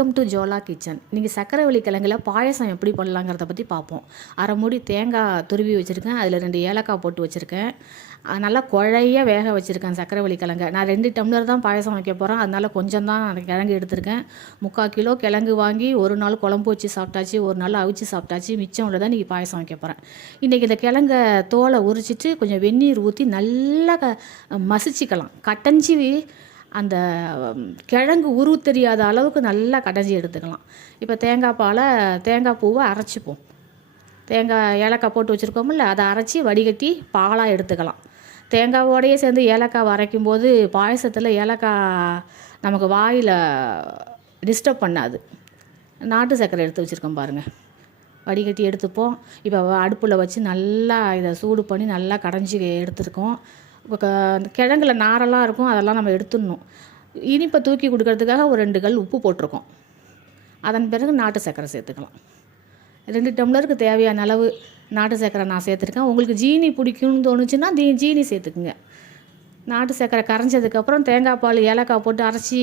Welcome to ஜோலா kitchen. இன்றைக்கி சக்கரவள்ளி கிழங்குல பாயசம் எப்படி பண்ணலாங்கிறத பற்றி பார்ப்போம். அரை மூடி தேங்காய் துருவி வச்சுருக்கேன், அதில் 2 ஏலக்காய் போட்டு வச்சுருக்கேன். நல்லா குழைய வேக வச்சுருக்கேன் சக்கரவள்ளி கிழங்க. நான் 2 டம்ளர் தான் பாயசம் வைக்க போகிறேன், அதனால் கொஞ்சம் தான் நான் கிழங்கு எடுத்திருக்கேன். 3/4 கிலோ கிழங்கு வாங்கி ஒரு நாள் குழம்பு வச்சு சாப்பிட்டாச்சு, ஒரு நாள் அவிச்சு சாப்பிட்டாச்சு, மிச்சம் உள்ள தான் இன்றைக்கி பாயசம் வைக்க போகிறேன். இன்றைக்கி இந்த கிழங்க தோலை உரிச்சிட்டு கொஞ்சம் வெந்நீர் ஊற்றி நல்லா மசிச்சிக்கலாம். கட்டஞ்சி அந்த கிழங்கு உருவு தெரியாத அளவுக்கு நல்லா கடைஞ்சி எடுத்துக்கலாம். இப்போ தேங்காய் பூவை அரைச்சிப்போம். ஏலக்காய் போட்டு வச்சுருக்கோம்ல, அதை அரைச்சி வடிகட்டி பாலாக எடுத்துக்கலாம். தேங்காவோடையே சேர்ந்து ஏலக்காய் அரைக்கும் போது பாயசத்தில் ஏலக்காய் நமக்கு வாயில் டிஸ்டர்ப் பண்ணாது. நாட்டு சர்க்கரை எடுத்து வச்சுருக்கோம் பாருங்கள், வடிகட்டி எடுத்துப்போம். இப்போ அடுப்பில் வச்சு நல்லா இதை சூடு பண்ணி நல்லா கடைஞ்சி எடுத்துருக்கோம். கிழங்குல நாரெல்லாம் இருக்கும், அதெல்லாம் நம்ம எடுத்துடணும். இனிப்பை தூக்கி கொடுக்கறதுக்காக ஒரு 2 கல் உப்பு போட்டிருக்கோம். அதன் பிறகு நாட்டு சர்க்கரை சேர்த்துக்கலாம். 2 டம்ளருக்கு தேவையான அளவு நாட்டு சர்க்கரை நான் சேர்த்துருக்கேன். உங்களுக்கு ஜீனி பிடிக்கும்னு தோணுச்சுன்னா ஜீனி சேர்த்துக்குங்க. நாட்டு சர்க்கரை கரைஞ்சதுக்கப்புறம் தேங்காய் பால் ஏலக்காய் போட்டு அரைச்சி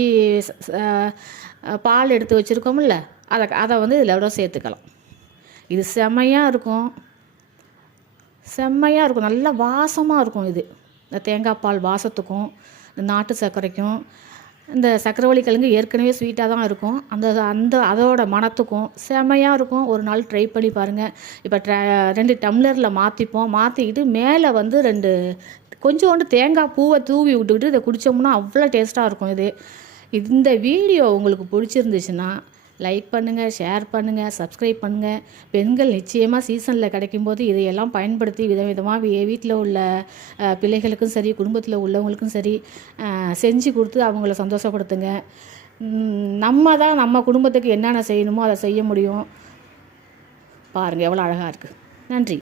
பால் எடுத்து வச்சுருக்கோம்ல, அதை வந்து இதில் சேர்த்துக்கலாம். இது செம்மையாக இருக்கும், நல்லா வாசமாக இருக்கும். இந்த தேங்காய் பால் வாசத்துக்கும் இந்த நாட்டு சர்க்கரைக்கும், இந்த சக்கரவள்ளி கிழங்கு ஏற்கனவே ஸ்வீட்டாக தான் இருக்கும், அதோட மணத்துக்கும் செம்மையாக இருக்கும். ஒரு நாள் ட்ரை பண்ணி பாருங்கள். இப்போ 2 டம்ளரில் மாற்றிக்கிட்டு மேலே வந்து கொஞ்சோண்டு தேங்காய் பூவை தூவி விட்டுக்கிட்டு இதை குடித்தோம்னா அவ்வளோ டேஸ்ட்டாக இருக்கும். இந்த வீடியோ உங்களுக்கு பிடிச்சிருந்துச்சுன்னா லைக் பண்ணுங்கள், ஷேர் பண்ணுங்கள், சப்ஸ்கிரைப் பண்ணுங்கள். பெண்கள் நிச்சயமாக சீசனில் கிடைக்கும்போது இதையெல்லாம் பயன்படுத்தி விதவிதமாக வீட்டில் உள்ள பிள்ளைகளுக்கும் சரி, குடும்பத்தில் உள்ளவங்களுக்கும் சரி செஞ்சு கொடுத்து அவங்கள சந்தோஷப்படுத்துங்க. நம்ம குடும்பத்துக்கு என்னென்ன செய்யணுமோ அதை செய்ய முடியும். பாருங்கள் எவ்வளோ அழகாக இருக்குது. நன்றி.